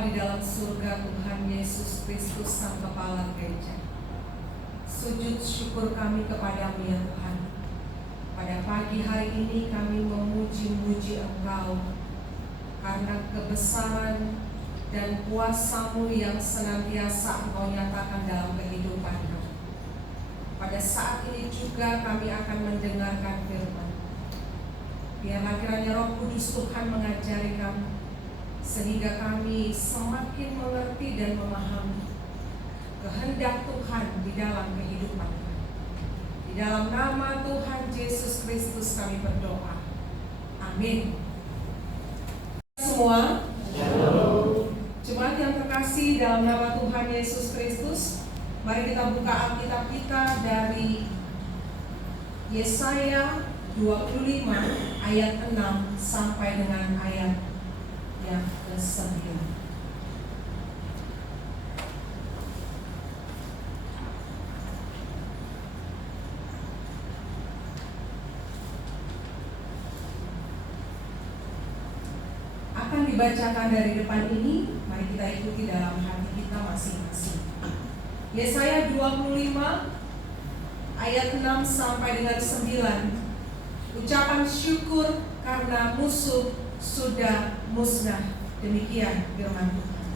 Bapa di dalam surga, Tuhan Yesus Kristus Sang Kepala Gereja, sujud syukur kami kepadamu ya Tuhan. Pada pagi hari ini kami memuji-muji Engkau karena kebesaran dan kuasa-Mu yang senantiasa Engkau nyatakan dalam kehidupan kami. Pada saat ini juga kami akan mendengarkan firman. Biarlah kiranya Roh Kudus Tuhan mengajari kami, sehingga kami semakin mengerti dan memahami kehendak Tuhan di dalam kehidupan kami. Di dalam nama Tuhan Yesus Kristus kami berdoa. Amin. Semua, jemaat yang terkasih dalam nama Tuhan Yesus Kristus, mari kita buka Alkitab kita dari Yesaya 25 ayat 6 sampai dengan ayat yang ke-9. Akan dibacakan dari depan ini, mari kita ikuti dalam hati kita masing-masing. Yesaya 25 ayat 6 sampai dengan 9. Ucapan syukur karena musuh sudah musnah. Demikian firman Tuhan.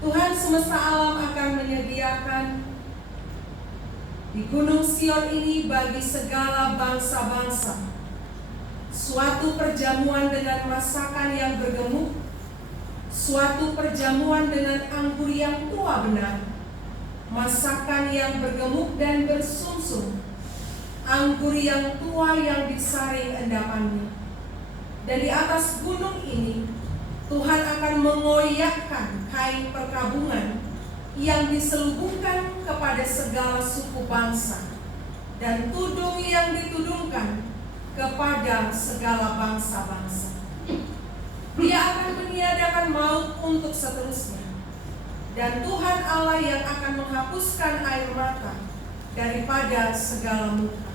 Tuhan semesta alam akan menyediakan di Gunung Sion ini bagi segala bangsa-bangsa suatu perjamuan dengan masakan yang bergemuk, suatu perjamuan dengan anggur yang tua benar, masakan yang bergemuk dan bersumsum, anggur yang tua yang disaring endapannya. Dan di atas gunung ini Tuhan akan mengoyakkan kain perkabungan yang diselubungkan kepada segala suku bangsa, dan tudung yang ditudungkan kepada segala bangsa-bangsa. Dia akan meniadakan maut untuk seterusnya, dan Tuhan Allah yang akan menghapuskan air mata daripada segala muka,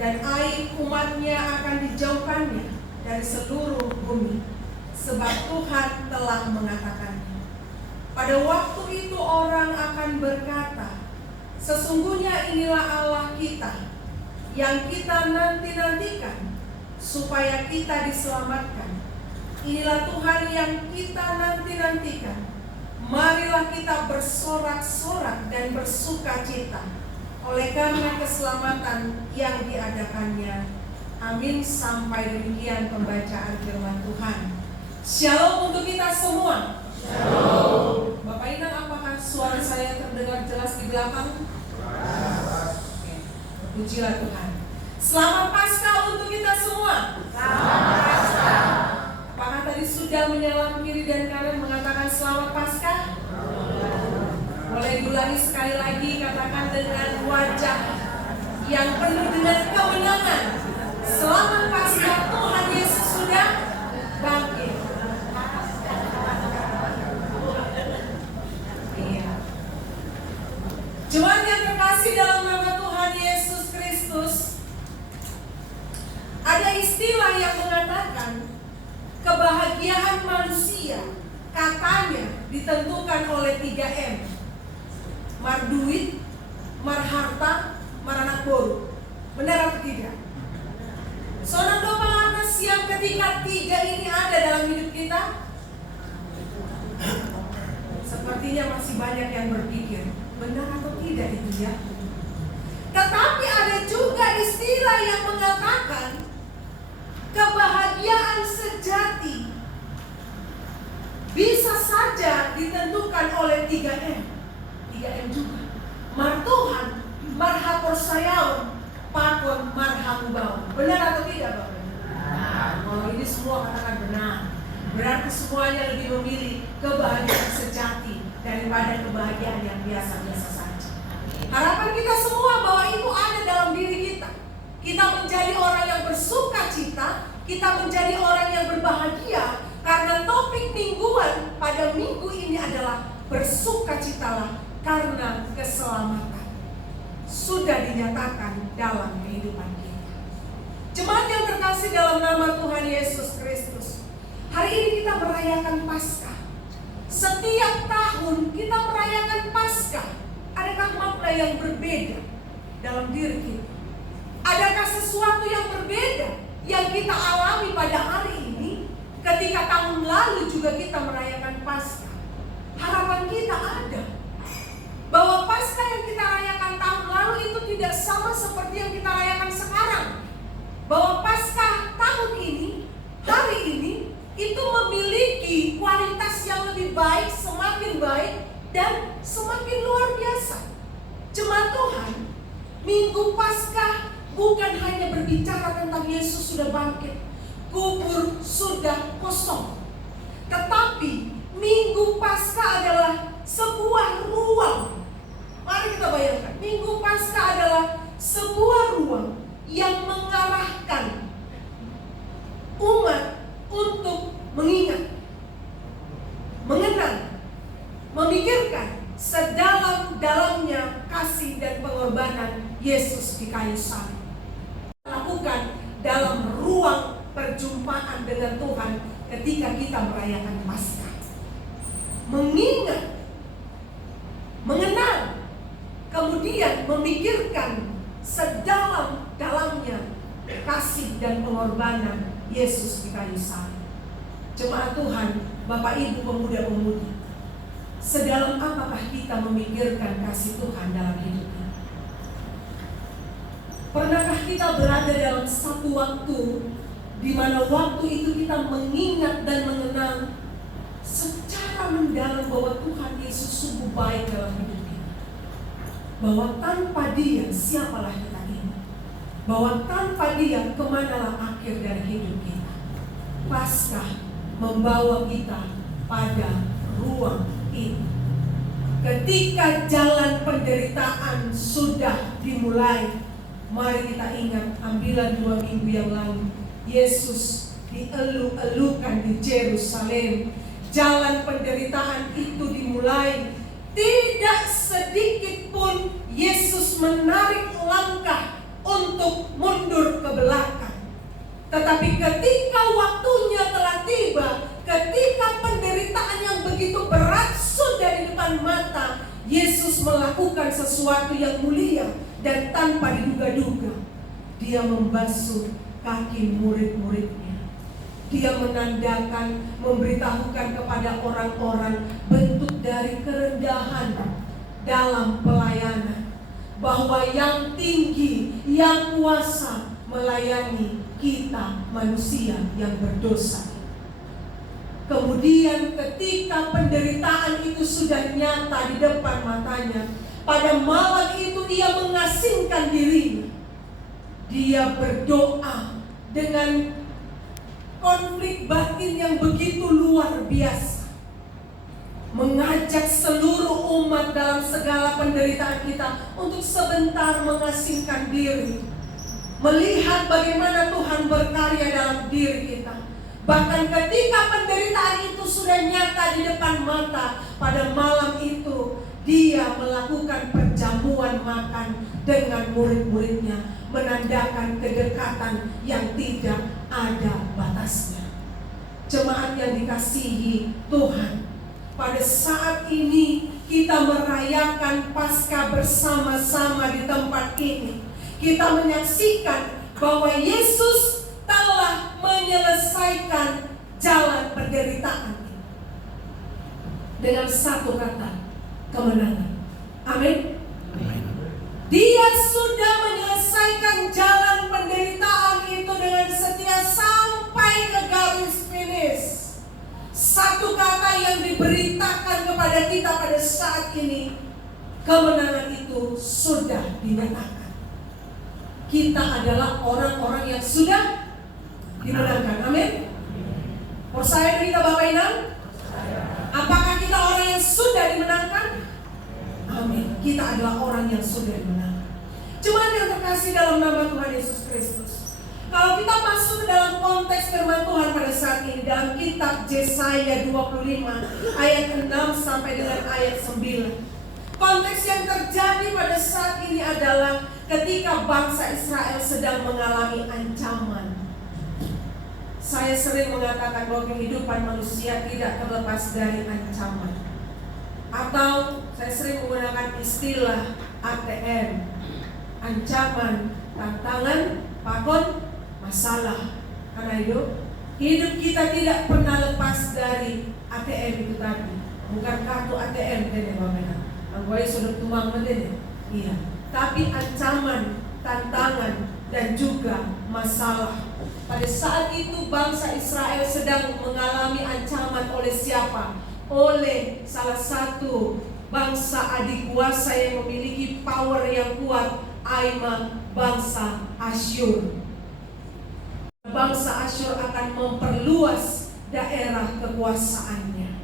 dan aib umatnya akan dijauhkannya dari seluruh bumi, sebab Tuhan telah mengatakannya. Pada waktu itu orang akan berkata, sesungguhnya inilah Allah kita yang kita nanti-nantikan supaya kita diselamatkan. Inilah Tuhan yang kita nanti-nantikan. Marilah kita bersorak-sorak dan bersuka cita oleh karena keselamatan yang diadakannya. Amin. Sampai demikian pembacaan firman Tuhan. Shalom untuk kita semua. Shalom. Bapak Inang, apakah suara saya terdengar jelas di belakang? Oke. Pujilah Tuhan. Selamat Paskah untuk kita semua. Selamat Paskah. Apakah tadi sudah menyalam kiri dan kanan mengatakan selamat Paskah? Boleh diulangi sekali lagi, katakan dengan wajah yang penuh dengan kemenangan. Selamat Paskah, Tuhan Yesus sudah bangkit. Iya. Jemaat yang terkasih dalam nama Tuhan Yesus Kristus, ada istilah yang mengatakan kebahagiaan manusia katanya ditentukan oleh 3M. Mar duit, mar harta, mar anak boru. Benar atau tidak? Saudara lantas yang ketika 3 ini ada dalam hidup kita, sepertinya masih banyak yang berpikir, benar atau tidak itu ya? Tetapi ada juga istilah yang mengatakan kebahagiaan sejati bisa saja ditentukan oleh 3M. 3M juga. Mar Tuhan, mar haporsayaun, pakon mar hamubau. Benar atau tidak Bapak? Benar. Oh, ini semua katakan benar. Berarti semuanya lebih memilih kebahagiaan sejati daripada kebahagiaan yang biasa-biasa saja. Harapan kita semua bahwa itu ada dalam diri kita. Kita menjadi orang yang bersuka cita, kita menjadi orang yang berbahagia, karena topik mingguan pada minggu ini adalah bersukacitalah karena keselamatan sudah dinyatakan dalam kehidupan kita. Jemaat yang terkasih dalam nama Tuhan Yesus Kristus, hari ini kita merayakan Paskah. setiap tahun kita merayakan Paskah. Adakah makna yang berbeda dalam diri kita? Adakah sesuatu yang berbeda yang kita alami pada hari ini ketika tahun lalu juga kita merayakan Paskah? Harapan kita ada bahwa Paskah yang kita rayakan tahun lalu itu tidak sama seperti yang kita rayakan sekarang. Bahwa Paskah tahun ini, hari ini, itu memiliki kualitas yang lebih baik, semakin baik, dan semakin luar biasa. Jemaat Tuhan, Minggu Paskah bukan hanya berbicara tentang Yesus sudah bangkit, kubur sudah kosong. Tetapi Minggu Paskah adalah sebuah ruang. Mari kita bayangkan, Minggu Paskah adalah sebuah ruang yang mengarahkan umat untuk mengingat, mengenang, memikirkan sedalam-dalamnya kasih dan pengorbanan Yesus di kayu salib. Lakukan dalam ruang perjumpaan dengan Tuhan ketika kita merayakan Paskah. Mengingat, mengenang, kemudian memikirkan sedalam-dalamnya kasih dan pengorbanan Yesus di kayu salib. Jemaat Tuhan, Bapak Ibu pemuda-pemudi, sedalam apakah kita memikirkan kasih Tuhan dalam hidup kita? Pernahkah kita berada dalam satu waktu di mana waktu itu kita mengingat dan mengenang secara mendalam bahwa Tuhan Yesus sungguh baik dalam hidup kita? Bahwa tanpa Dia siapalah kita ini? Bahwa tanpa Dia kemanalah akhir dari hidup kita? Paskah membawa kita pada ruang ini. Ketika jalan penderitaan sudah dimulai, mari kita ingat ambilan 2 minggu yang lalu, Yesus dielu-elukan di Yerusalem. Jalan penderitaan itu dimulai. Tidak sedikit pun Yesus menarik langkah untuk mundur ke belakang. Tetapi ketika waktunya telah tiba, ketika penderitaan yang begitu berat sudah di depan mata, Yesus melakukan sesuatu yang mulia dan tanpa diduga-duga. Dia membasuh kaki murid-muridnya. Dia menandakan, memberitahukan kepada orang-orang bentuk dari kerendahan dalam pelayanan, bahwa yang tinggi, yang kuasa melayani kita manusia yang berdosa. Kemudian ketika penderitaan itu sudah nyata di depan matanya, pada malam itu Dia mengasingkan dirinya. Dia berdoa dengan konflik batin yang begitu luar biasa, mengajak seluruh umat dalam segala penderitaan kita untuk sebentar mengasingkan diri, melihat bagaimana Tuhan berkarya dalam diri kita. Bahkan ketika penderitaan itu sudah nyata di depan mata, pada malam itu Dia melakukan perjamuan makan dengan murid-muridnya, menandakan kedekatan yang tidak ada batasnya. Jemaat yang dikasihi Tuhan, pada saat ini kita merayakan Paskah bersama-sama di tempat ini. Kita menyaksikan bahwa Yesus telah menyelesaikan jalan penderitaan dengan satu kata, kemenangan. Amin. Dia sudah menyelesaikan jalan penderitaan itu dengan setia sampai ke garis finish. Satu kata yang diberitakan kepada kita pada saat ini, kemenangan itu sudah dinyatakan. Kita adalah orang-orang yang sudah dimenangkan. Amin. Percaya kita Bapak Inang? Apakah kita orang yang sudah dimenangkan? Amin. Kita adalah orang yang sudah dimenangkan. Jemaat yang terkasih dalam nama Tuhan Yesus Kristus, kalau kita masuk ke dalam konteks firman Tuhan pada saat ini, dalam kitab Yesaya 25 ayat 6 sampai dengan ayat 9, konteks yang terjadi pada saat ini adalah ketika bangsa Israel sedang mengalami ancaman. Saya sering mengatakan bahwa kehidupan manusia tidak terlepas dari ancaman. Atau saya sering menggunakan istilah ATM, ancaman, tantangan, pakon, masalah. Karena itu hidup kita tidak pernah lepas dari ATM itu tadi. Bukan kartu ATM ini Bapak. Anggoy sudah tuang ini. Iya. Tapi ancaman, tantangan, dan juga masalah. Pada saat itu bangsa Israel sedang mengalami ancaman oleh siapa? Oleh salah satu bangsa adik kuasa yang memiliki power yang kuat, Aima, bangsa Asyur. Bangsa Asyur akan memperluas daerah kekuasaannya.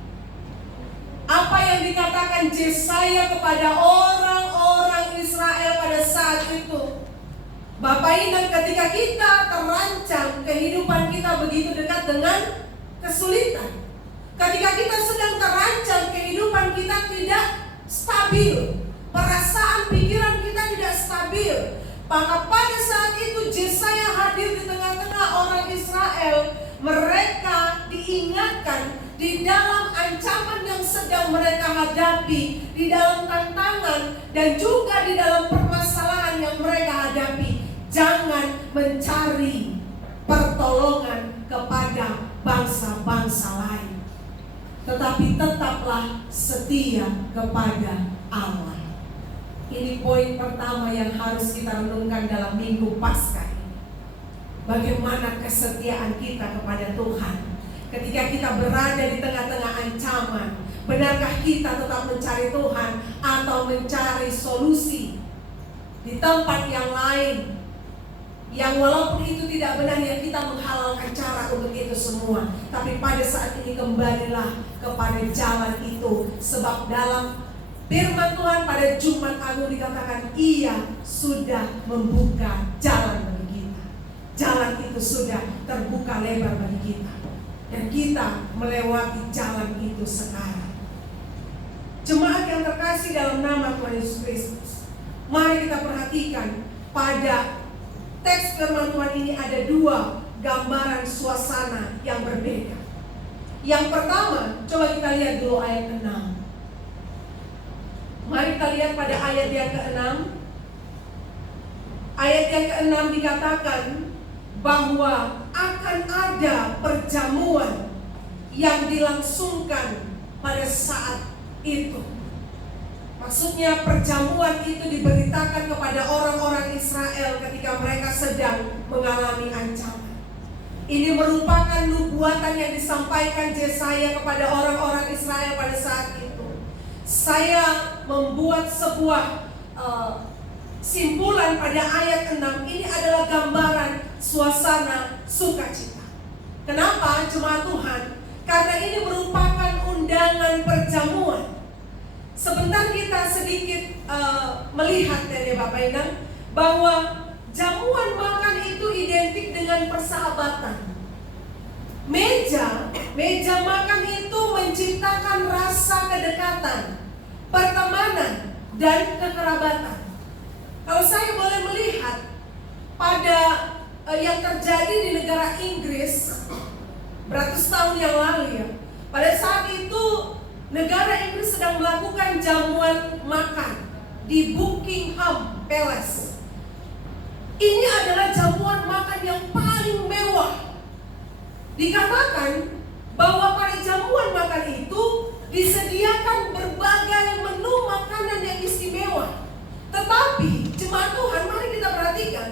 Apa yang dikatakan Yesaya kepada orang-orang Israel pada saat itu? Bapak Inang, ketika kita terancam, kehidupan kita begitu dekat dengan kesulitan. Ketika kita sedang terancam, kehidupan kita tidak stabil, perasaan pikiran kita tidak stabil, maka pada saat itu Yesaya hadir di tengah-tengah orang Israel. Mereka diingatkan di dalam ancaman yang sedang mereka hadapi, di dalam tantangan dan juga di dalam permasalahan yang mereka hadapi. Jangan mencari pertolongan kepada bangsa-bangsa lain, tetapi tetaplah setia kepada Allah. Ini poin pertama yang harus kita renungkan dalam Minggu Paskah ini. Bagaimana kesetiaan kita kepada Tuhan ketika kita berada di tengah-tengah ancaman? Benarkah kita tetap mencari Tuhan atau mencari solusi di tempat yang lain, yang walaupun itu tidak benar, yang kita menghalalkan cara untuk itu semua? Tapi pada saat ini kembalilah kepada jalan itu, sebab dalam firman Tuhan pada Jumat Agung dikatakan Ia sudah membuka jalan bagi kita. Jalan itu sudah terbuka lebar bagi kita, dan kita melewati jalan itu sekarang. Jemaat yang terkasih dalam nama Tuhan Yesus Kristus, mari kita perhatikan pada teks firman Tuhan ini ada dua gambaran suasana yang berbeda. Yang pertama, coba kita lihat dulu ayat 6. Mari kita lihat pada ayat yang ke-6. Ayat yang ke-6 dikatakan bahwa akan ada perjamuan yang dilangsungkan pada saat itu. Maksudnya perjamuan itu diberitakan kepada orang-orang Israel ketika mereka sedang mengalami ancaman. Ini merupakan nubuatan yang disampaikan Yesaya kepada orang-orang Israel pada saat itu. Saya membuat sebuah simpulan pada ayat 6. Ini adalah gambaran suasana sukacita. Kenapa jemaat Tuhan? Karena ini merupakan undangan perjamuan. Sebentar kita sedikit melihat dari Bapak Inang bahwa jamuan makan itu identik dengan persahabatan. Meja makan itu menciptakan rasa kedekatan, pertemanan, dan kekerabatan. Kalau saya boleh melihat pada yang terjadi di negara Inggris beratus tahun yang lalu ya, pada saat itu negara Inggris sedang melakukan jamuan makan di Buckingham Palace. Ini adalah jamuan makan yang paling mewah. Dikatakan bahwa pada jamuan makan itu disediakan berbagai menu makanan yang istimewa. Tetapi jemaat Tuhan, mari kita perhatikan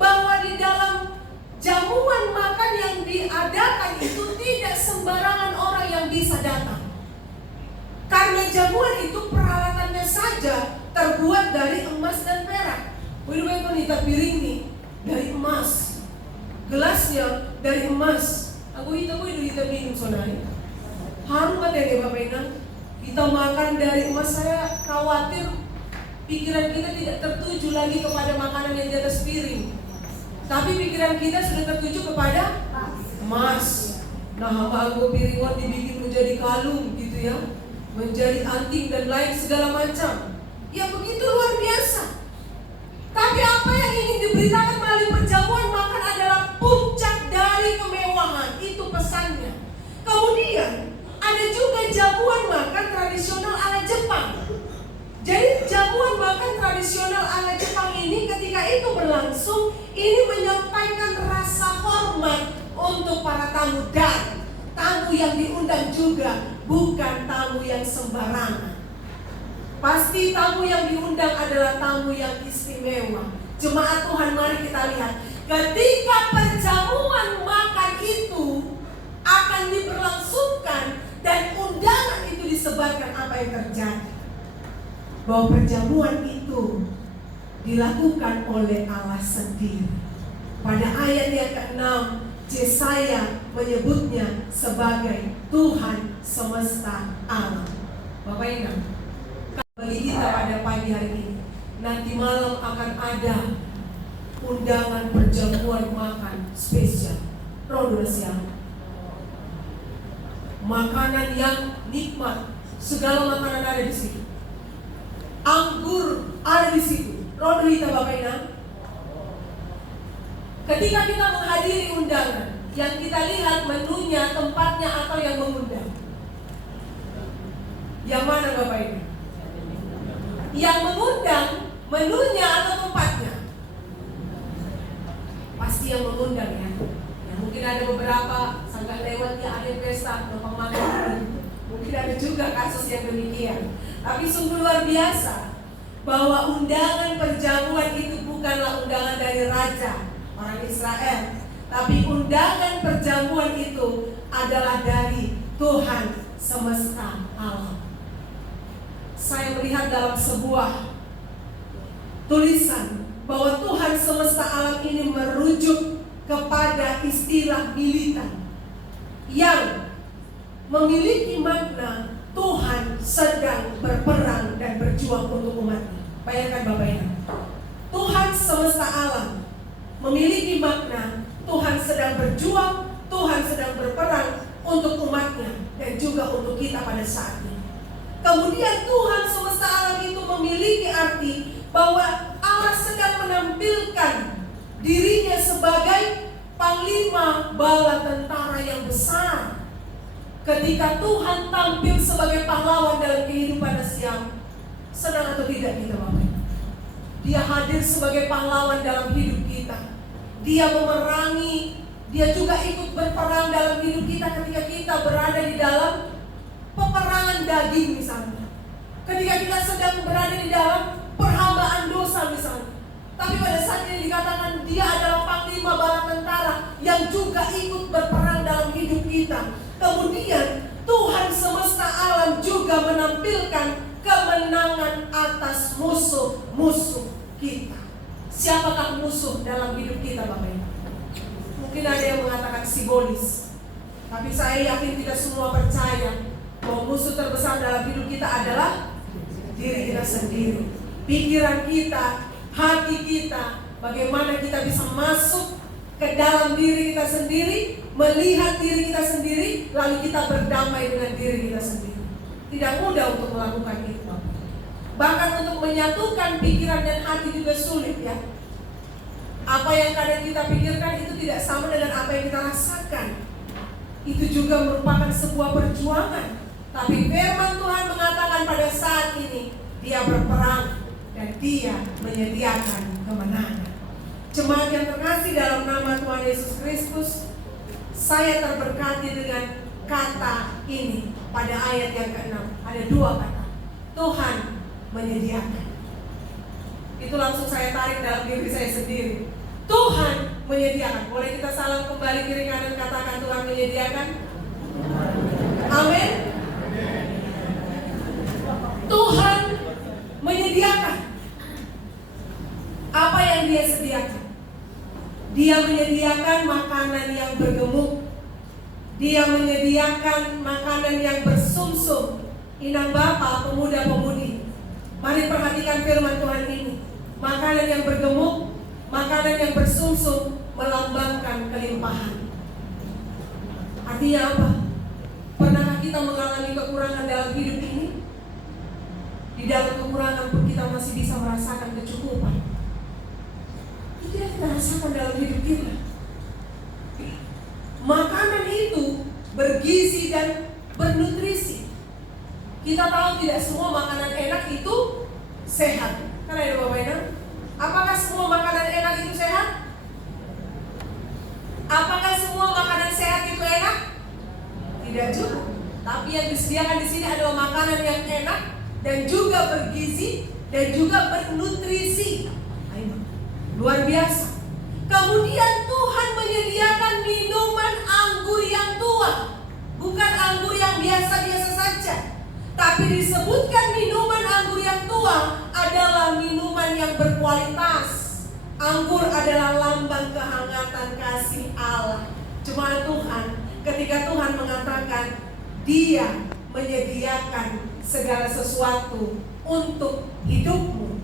bahwa di dalam jamuan makan yang diadakan itu tidak sembarangan orang yang bisa datang. Karena jamuan itu peralatannya saja terbuat dari emas dan perak. Wih, wanita piring nih dari emas, gelasnya dari emas. Aku itu minum sonai. Harum katanya Bapak Inang. Kita makan dari emas, saya khawatir pikiran kita tidak tertuju lagi kepada makanan yang di atas piring, tapi pikiran kita sudah tertuju kepada emas. Nah, hamba aku piringan dibikin menjadi kalung gitu ya, menjadi anting dan lain segala macam. Ya begitu luar biasa. Tapi apa yang ingin diberitakan melalui perjamuan makan adalah puncak dari kemewahan. kemasannya. Kemudian ada juga jamuan makan tradisional ala Jepang. Jadi jamuan makan tradisional ala Jepang ini ketika itu berlangsung, ini menyampaikan rasa hormat untuk para tamu, dan tamu yang diundang juga bukan tamu yang sembarangan. Pasti tamu yang diundang adalah tamu yang istimewa. Jemaat Tuhan, mari kita lihat. Ketika perjamuan makan itu akan diberlangsungkan dan undangan itu disebarkan, apa yang terjadi? Bahwa perjamuan itu dilakukan oleh Allah sendiri. Pada ayat yang ke-6, Yesaya menyebutnya sebagai Tuhan semesta alam. Bapak Ibu, bagi kita pada pagi hari ini, nanti malam akan ada undangan perjamuan makan spesial. Rodo siang, makanan yang nikmat, segala makanan ada di situ. Anggur ada di situ. Rodo kita Bapak Ibu. Ketika kita menghadiri undangan, yang kita lihat menunya, tempatnya, atau yang mengundang? Yang mana Bapak Ibu? Yang mengundang, menunya atau tempatnya? Pasti yang mengundang ya. Ya mungkin ada beberapa sangat lewat ya, ada pesta numpang makan. Mungkin ada juga kasus yang demikian. Tapi sungguh luar biasa bahwa undangan perjamuan itu bukanlah undangan dari raja orang Israel, tapi undangan perjamuan itu adalah dari Tuhan semesta alam. Saya melihat dalam sebuah tulisan bahwa Tuhan semesta alam ini merujuk kepada istilah militer yang memiliki makna Tuhan sedang berperang dan berjuang untuk umatnya. Bayangkan Bapak Ibu, Tuhan semesta alam memiliki makna Tuhan sedang berjuang, Tuhan sedang berperang untuk umatnya dan juga untuk kita pada saat ini. Kemudian Tuhan semesta alam itu memiliki arti bahwa Allah sedang menampilkan dirinya sebagai panglima bala tentara yang besar. Ketika Tuhan tampil sebagai pahlawan dalam kehidupan siang, senang atau tidak kita Bapak? Dia hadir sebagai pahlawan dalam hidup kita. Dia memerangi, dia juga ikut berperang dalam hidup kita ketika kita berada di dalam peperangan daging misalnya. Ketika kita sedang berada di dalam perhambaan dosa misalnya. Tapi pada saat ini dikatakan dia adalah panglima bala tentara yang juga ikut berperang dalam hidup kita. Kemudian Tuhan semesta alam juga menampilkan kemenangan atas musuh-musuh kita. Siapakah musuh dalam hidup kita Bapak Ibu? Mungkin ada yang mengatakan simbolis, tapi saya yakin tidak semua percaya bahwa musuh terbesar dalam hidup kita adalah diri kita sendiri. Pikiran kita, hati kita, bagaimana kita bisa masuk ke dalam diri kita sendiri, melihat diri kita sendiri, lalu kita berdamai dengan diri kita sendiri. Tidak mudah untuk melakukan itu. Bahkan untuk menyatukan pikiran dan hati juga sulit ya. Apa yang kadang kita pikirkan itu tidak sama dengan apa yang kita rasakan. Itu juga merupakan sebuah perjuangan. Tapi firman Tuhan mengatakan pada saat ini dia berperang dan dia menyediakan kemenangan. Jemaat yang terkasih dalam nama Tuhan Yesus Kristus, saya terberkati dengan kata ini pada ayat yang ke-6. Ada dua kata, Tuhan menyediakan. Itu langsung saya tarik dalam diri saya sendiri. Tuhan menyediakan. Boleh kita salam kembali kiri kanan, katakan Tuhan menyediakan. Amin. Tuhan menyediakan. Apa yang dia sediakan? Dia menyediakan makanan yang bergemuk. Dia menyediakan makanan yang bersumsum. Inang Bapa, pemuda-pemudi, mari perhatikan firman Tuhan ini. Makanan yang bergemuk, makanan yang bersumsum melambangkan kelimpahan. Artinya apa? Pernahkah kita mengalami kekurangan dalam hidup ini? Di dalam kekurangan pun kita masih bisa merasakan kecukupan. Itu yang kita rasakan dalam hidup kita. Makanan itu bergizi dan bernutrisi. Kita tahu tidak semua makanan enak itu sehat. Kan ada Bapak Ibu? Apakah semua makanan enak itu sehat? Apakah semua makanan sehat itu enak? Tidak juga. Tapi yang disediakan di sini adalah makanan yang enak dan juga bergizi dan juga bernutrisi. Luar biasa. Kemudian Tuhan menyediakan minuman anggur yang tua, bukan anggur yang biasa-biasa saja. Tapi disebutkan minuman anggur yang tua adalah minuman yang berkualitas. Anggur adalah lambang kehangatan kasih Allah. Jemaat Tuhan, ketika Tuhan mengatakan Dia menyediakan segala sesuatu untuk hidupmu,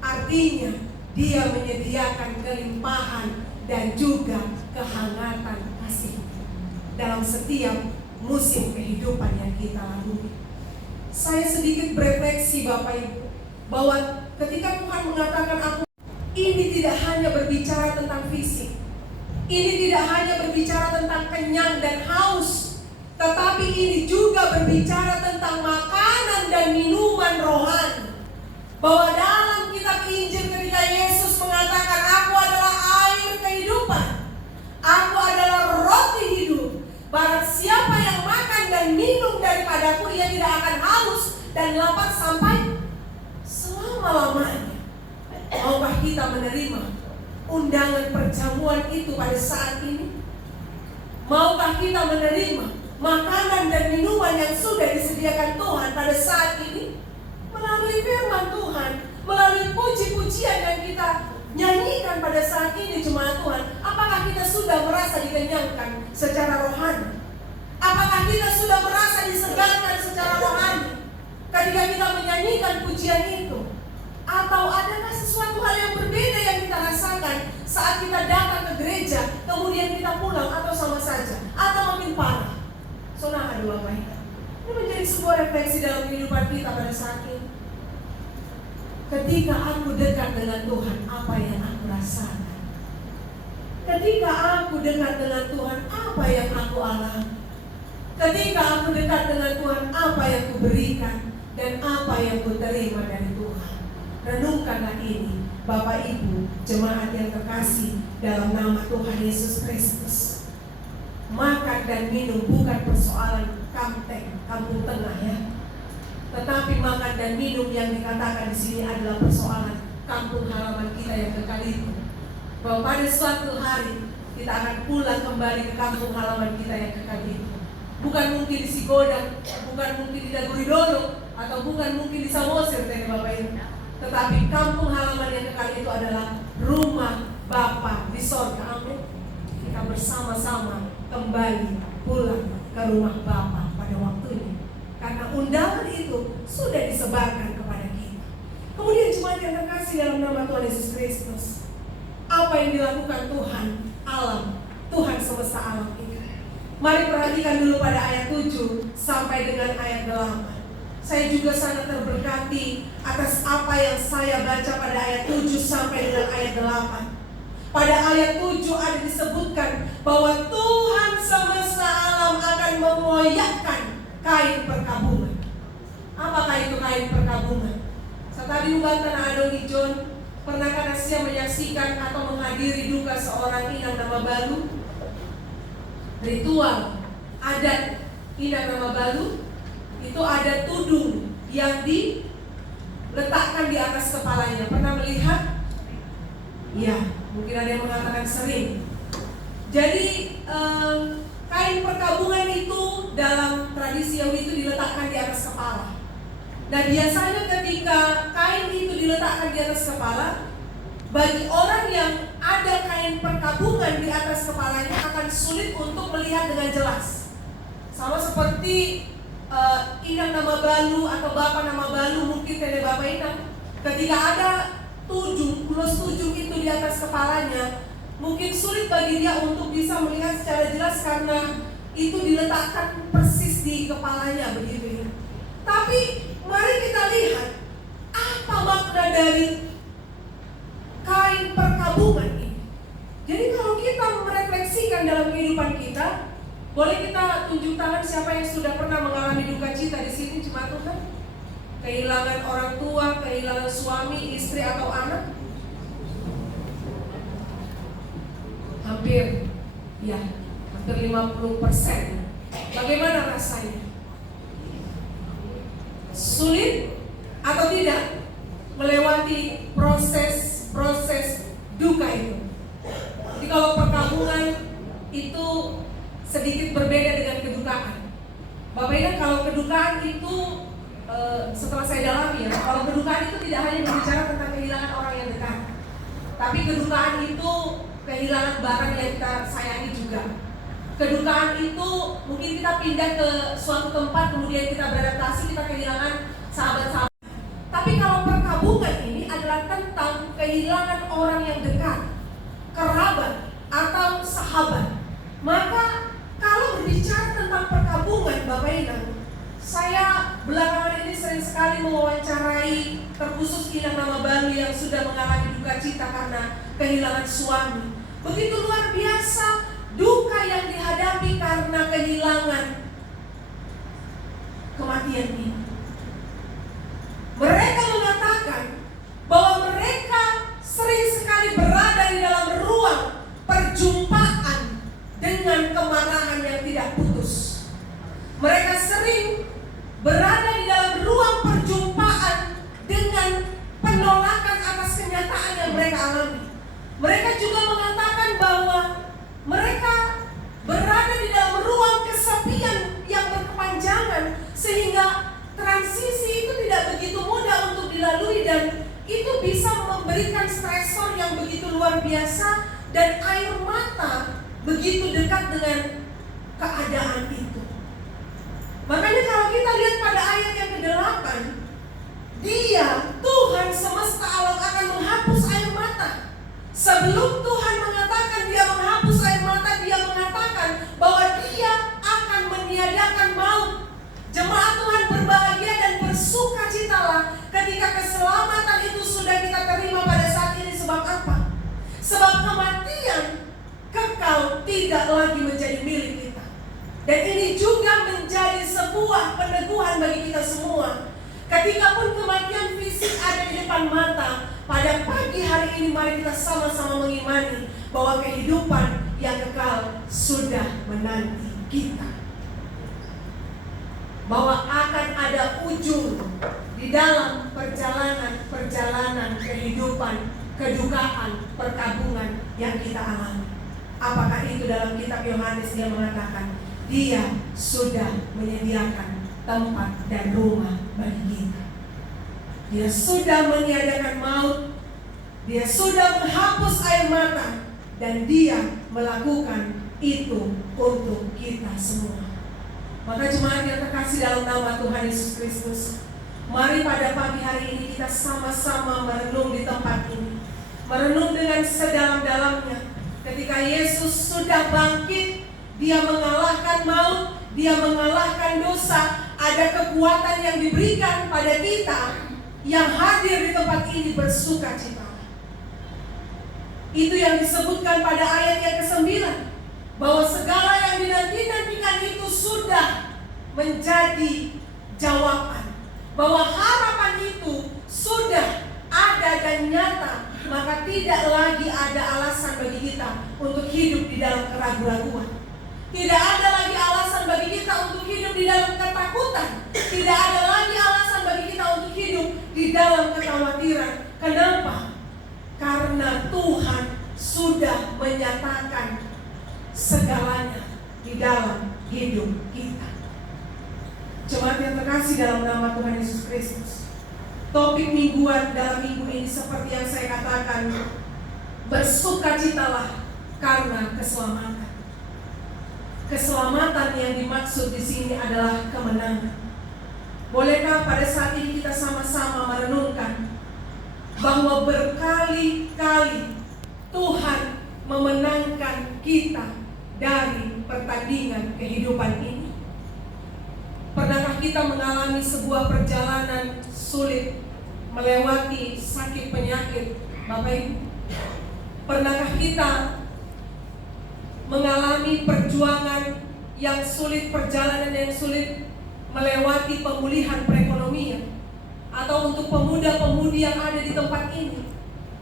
artinya Dia menyediakan kelimpahan dan juga kehangatan kasih dalam setiap musim kehidupan yang kita lalui. Saya sedikit berefleksi Bapak Ibu, bahwa ketika Tuhan mengatakan aku, ini tidak hanya berbicara tentang fisik, ini tidak hanya berbicara tentang kenyang dan haus, tetapi ini juga berbicara tentang makanan dan minuman rohani. Bahwa dalam kitab Injil ketika Yesus mengatakan aku adalah air kehidupan, aku adalah roti hidup, barang siapa yang makan dan minum daripadaku, ia tidak akan haus dan lapar sampai selama-lamanya. Maukah kita menerima undangan perjamuan itu pada saat ini? Maukah kita menerima makanan dan minuman yang sudah disediakan Tuhan pada saat ini? Melalui firman Tuhan, melalui puji-pujian yang kita nyanyikan pada saat ini jemaat Tuhan. Apakah kita sudah merasa dikenyangkan secara rohani? Apakah kita sudah merasa disegarkan secara rohani ketika kita menyanyikan pujian itu? Atau adakah sesuatu hal yang berbeda yang kita rasakan saat kita datang ke gereja, kemudian kita pulang atau sama saja, atau makin parah? Saudara dua baik. Ini menjadi sebuah refleksi dalam kehidupan kita pada saat ini. Ketika aku dekat dengan Tuhan, apa yang aku rasakan? Ketika aku dekat dengan Tuhan, apa yang aku alami? Ketika aku dekat dengan Tuhan, apa yang ku berikan dan apa yang ku terima dari Tuhan? Renungkanlah ini, Bapak Ibu, jemaat yang terkasih dalam nama Tuhan Yesus Kristus. Makan dan minum bukan persoalan kampung tengah ya. Tetapi makan dan minum yang dikatakan di sini adalah persoalan kampung halaman kita yang kekal itu. Bahwa pada suatu hari kita akan pulang kembali ke kampung halaman kita yang kekal itu. Bukan mungkin di Sigodang, bukan mungkin di Daguridolo, atau bukan mungkin di Samosir, Bapak Ibu. Tetapi kampung halaman yang kekal itu adalah rumah Bapa di sorga. Amin. Kita bersama-sama kembali pulang ke rumah Bapa pada waktunya. Karena undangan itu sudah disebarkan kepada kita. Kemudian jemaat yang terkasih dalam nama Tuhan Yesus Kristus, apa yang dilakukan Tuhan alam, Tuhan semesta alam ini? Mari perhatikan dulu pada ayat 7 sampai dengan ayat 8. Saya juga sangat terberkati atas apa yang saya baca pada ayat 7 sampai dengan ayat 8. Pada ayat 7 ada disebutkan bahwa Tuhan semesta alam akan mengoyakkan kain perkabungan. Apakah itu kain perkabungan? Saya tadi ungkapkan Adoni John, pernahkah Asia menyaksikan atau menghadiri duka seorang inang nama Balu? Ritual adat inang nama Balu itu ada tudung yang diletakkan di atas kepalanya. Pernah melihat? Ya, mungkin ada yang mengatakan sering. Jadi kain perkabungan itu dalam tradisi Yahudi itu diletakkan di atas kepala. Nah biasanya ketika kain itu diletakkan di atas kepala, bagi orang yang ada kain perkabungan di atas kepalanya akan sulit untuk melihat dengan jelas. Sama seperti inang nama Balu atau bapak nama Balu, mungkin tene bapak inang, ketika ada plus tujung itu di atas kepalanya, mungkin sulit bagi dia untuk bisa melihat secara jelas karena itu diletakkan persis di kepalanya begitu ya. Tapi mari kita lihat apa makna dari kain perkabungan ini. Jadi kalau kita merefleksikan dalam kehidupan kita, Boleh kita tunjuk tangan siapa yang sudah pernah mengalami duka cita di sini, jemaat Tuhan? Kehilangan orang tua, kehilangan suami, istri atau anak? Hampir 50%. Bagaimana rasanya? Sulit atau tidak melewati proses duka itu? Jadi kalau perkabungan itu sedikit berbeda dengan kedukaan. Bapak Ibu, kalau kedukaan itu setelah saya dalami ya, kalau kedukaan itu tidak hanya berbicara tentang kehilangan orang yang dekat, tapi kedukaan itu kehilangan barang yang kita sayangi juga. Kedukaan itu mungkin kita pindah ke suatu tempat, kemudian kita beradaptasi, kita kehilangan sahabat-sahabat. Tapi kalau perkabungan ini adalah tentang kehilangan orang yang dekat, kerabat atau sahabat. Maka kalau berbicara tentang perkabungan, Bapak Ibu, saya belakangan ini sering sekali mewawancarai terkhusus Inang Nama Baru yang sudah mengalami duka cita karena kehilangan suami. Begitu luar biasa duka yang dihadapi karena kehilangan kematian ini. Mereka mengatakan bahwa mereka sering sekali berada di dalam ruang perjumpaan dengan kemarahan yang tidak putus. Mereka sering berada di dalam ruang perjumpaan dengan penolakan atas kenyataan yang mereka alami. Mereka juga mengatakan bahwa mereka berada di dalam ruang kesepian yang berkepanjangan, sehingga transisi itu tidak begitu mudah untuk dilalui, dan itu bisa memberikan stresor yang begitu luar biasa, dan air mata begitu dekat dengan keadaan itu. Makanya kalau kita lihat pada ayat yang ke-8, Dia, Tuhan semesta alam akan menghapus air mata. Sebelum Tuhan mengatakan Dia menghapus air mata, Dia mengatakan bahwa Dia akan meniadakan maut. Jemaat Tuhan, berbahagia dan bersukacitalah ketika keselamatan itu sudah kita terima pada saat ini. Sebab apa? Sebab kematian kekal tidak lagi menjadi milik kita. Dan ini juga menjadi sebuah peneguhan bagi kita semua. Ketika pun kematian fisik ada di depan mata, pada pagi hari ini mari kita sama-sama mengimani bahwa kehidupan yang kekal sudah menanti kita. Bahwa akan ada ujung di dalam perjalanan kehidupan, kedukaan, perkabungan yang kita alami. Apakah itu dalam kitab Yohanes dia mengatakan Dia sudah menyediakan tempat dan rumah bagi kita. Dia sudah meniadakan maut, Dia sudah menghapus air mata, dan Dia melakukan itu untuk kita semua. Maka jemaat yang terkasih dalam nama Tuhan Yesus Kristus, mari pada pagi hari ini kita sama-sama merenung di tempat ini. Merenung dengan sedalam-dalamnya. Ketika Yesus sudah bangkit, Dia mengalahkan maut, Dia mengalahkan dosa. Ada kekuatan yang diberikan pada kita yang hadir di tempat ini bersukacita. Itu yang disebutkan pada ayat yang ke-9, bahwa segala yang dinanti-nantikan itu sudah menjadi jawaban. Bahwa harapan itu sudah ada dan nyata, maka tidak lagi ada alasan bagi kita untuk hidup di dalam keraguan-raguan. Tidak ada lagi alasan bagi kita untuk hidup di dalam ketakutan. Tidak ada lagi alasan bagi kita untuk hidup di dalam kekhawatiran. Kenapa? Karena Tuhan sudah menyatakan segalanya di dalam hidup kita. Jemaat yang terkasih dalam nama Tuhan Yesus Kristus, topik mingguan dalam minggu ini seperti yang saya katakan, bersukacitalah karena keselamatan. Keselamatan yang dimaksud di sini adalah kemenangan. Bolehkah pada saat ini kita sama-sama merenungkan bahwa berkali-kali Tuhan memenangkan kita dari pertandingan kehidupan ini? Pernahkah kita mengalami sebuah perjalanan sulit, melewati sakit penyakit, Bapak Ibu? Pernahkah kita mengalami perjuangan yang sulit, perjalanan yang sulit melewati pemulihan perekonomian, atau untuk pemuda-pemudi yang ada di tempat ini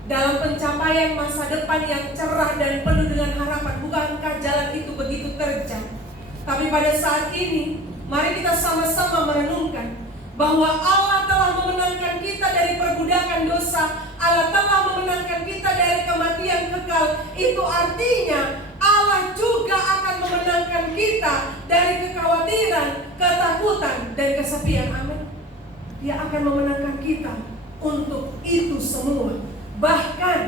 dalam pencapaian masa depan yang cerah dan penuh dengan harapan. Bukankah jalan itu begitu terjal? Tapi pada saat ini, mari kita sama-sama merenungkan bahwa Allah telah memenangkan kita dari perbudakan dosa. Allah telah memenangkan kita dari kematian kekal. Itu artinya Allah juga akan memenangkan kita dari kekhawatiran, ketakutan, dan kesepian. Amin. Dia akan memenangkan kita untuk itu semua. Bahkan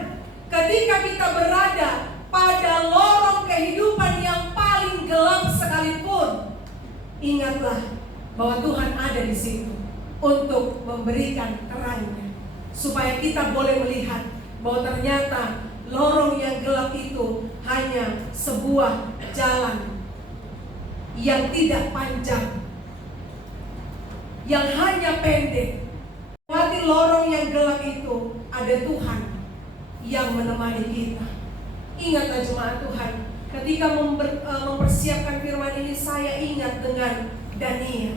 ketika kita berada pada lorong kehidupan yang paling gelap sekalipun, ingatlah bahwa Tuhan ada di situ untuk memberikan terangnya, supaya kita boleh melihat bahwa ternyata lorong yang gelap itu hanya sebuah jalan yang tidak panjang, yang hanya pendek. Di lorong yang gelap itu ada Tuhan yang menemani kita. Ingatlah jemaat Tuhan, ketika mempersiapkan firman ini, saya ingat dengan Daniel.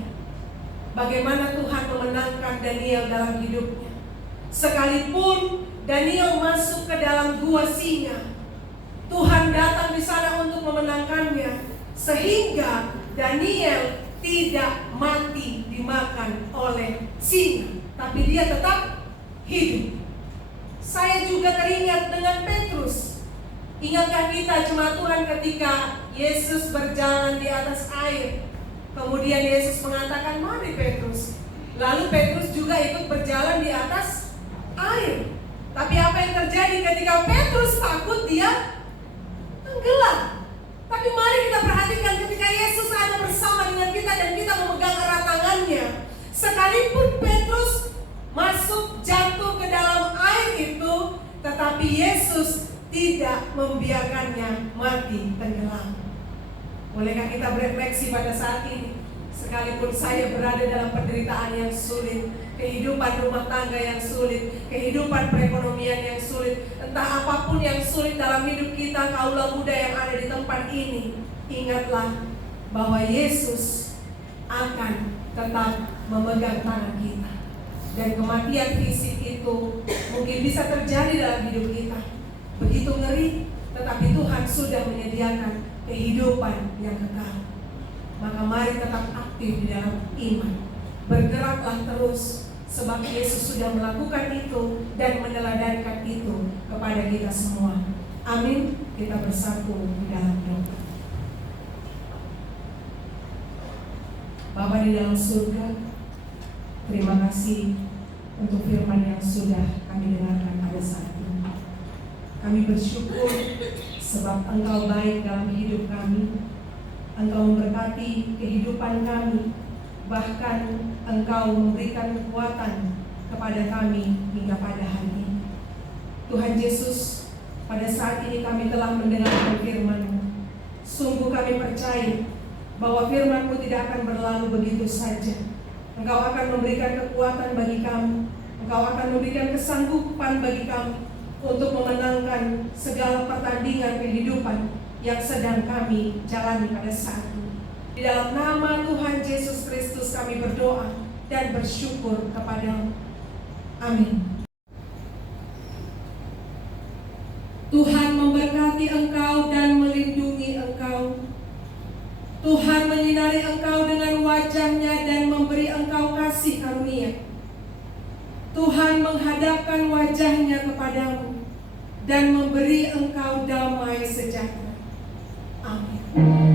Bagaimana Tuhan memenangkan Daniel dalam hidupnya. Sekalipun Daniel masuk ke dalam gua singa, Tuhan datang di sana untuk memenangkannya, sehingga Daniel tidak mati dimakan oleh singa, tapi dia tetap hidup. Saya juga teringat dengan Petrus. Ingatkah kita jemaat Tuhan ketika Yesus berjalan di atas air, kemudian Yesus mengatakan, "Mari Petrus." Lalu Petrus juga ikut berjalan di atas air. Tapi apa yang terjadi ketika Petrus takut? Dia tenggelam. Tapi mari kita perhatikan ketika Yesus ada bersama dengan kita dan kita memegang erat tangannya, sekalipun Petrus masuk jatuh ke dalam air itu, tetapi Yesus tidak membiarkannya mati tenggelam. Bolehkah kita berefleksi pada saat ini? Sekalipun saya berada dalam penderitaan yang sulit, kehidupan rumah tangga yang sulit, kehidupan perekonomian yang sulit, entah apapun yang sulit dalam hidup kita, kaula muda yang ada di tempat ini, ingatlah bahwa Yesus akan tetap memegang tangan kita. Dan kematian fisik itu mungkin bisa terjadi dalam hidup kita, begitu ngeri, tetapi Tuhan sudah menyediakan kehidupan yang kekal. Maka mari tetap aktif di dalam iman. Bergeraklah terus, sebab Yesus sudah melakukan itu dan meneladankan itu kepada kita semua. Amin. Kita bersatu di dalam doa. Bapa di dalam surga, terima kasih untuk firman yang sudah kami dengarkan pada saat ini. Kami bersyukur sebab Engkau baik dalam hidup kami. Engkau memberkati kehidupan kami, bahkan Engkau memberikan kekuatan kepada kami hingga pada hari ini. Tuhan Yesus, pada saat ini kami telah mendengarkan firman-Mu. Sungguh kami percaya bahwa firman-Mu tidak akan berlalu begitu saja. Engkau akan memberikan kekuatan bagi kami. Engkau akan memberikan kesanggupan bagi kami untuk memenangkan segala pertandingan kehidupan yang sedang kami jalani pada saat ini. Di dalam nama Tuhan Yesus Kristus kami berdoa dan bersyukur kepada-Mu. Amin. Tuhan memberkati engkau dan melindungi engkau. Tuhan menyinari engkau dengan wajah-Nya dan memberi engkau kasih karunia. Tuhan menghadapkan wajah-Nya kepadamu dan memberi engkau damai sejahtera. Amin.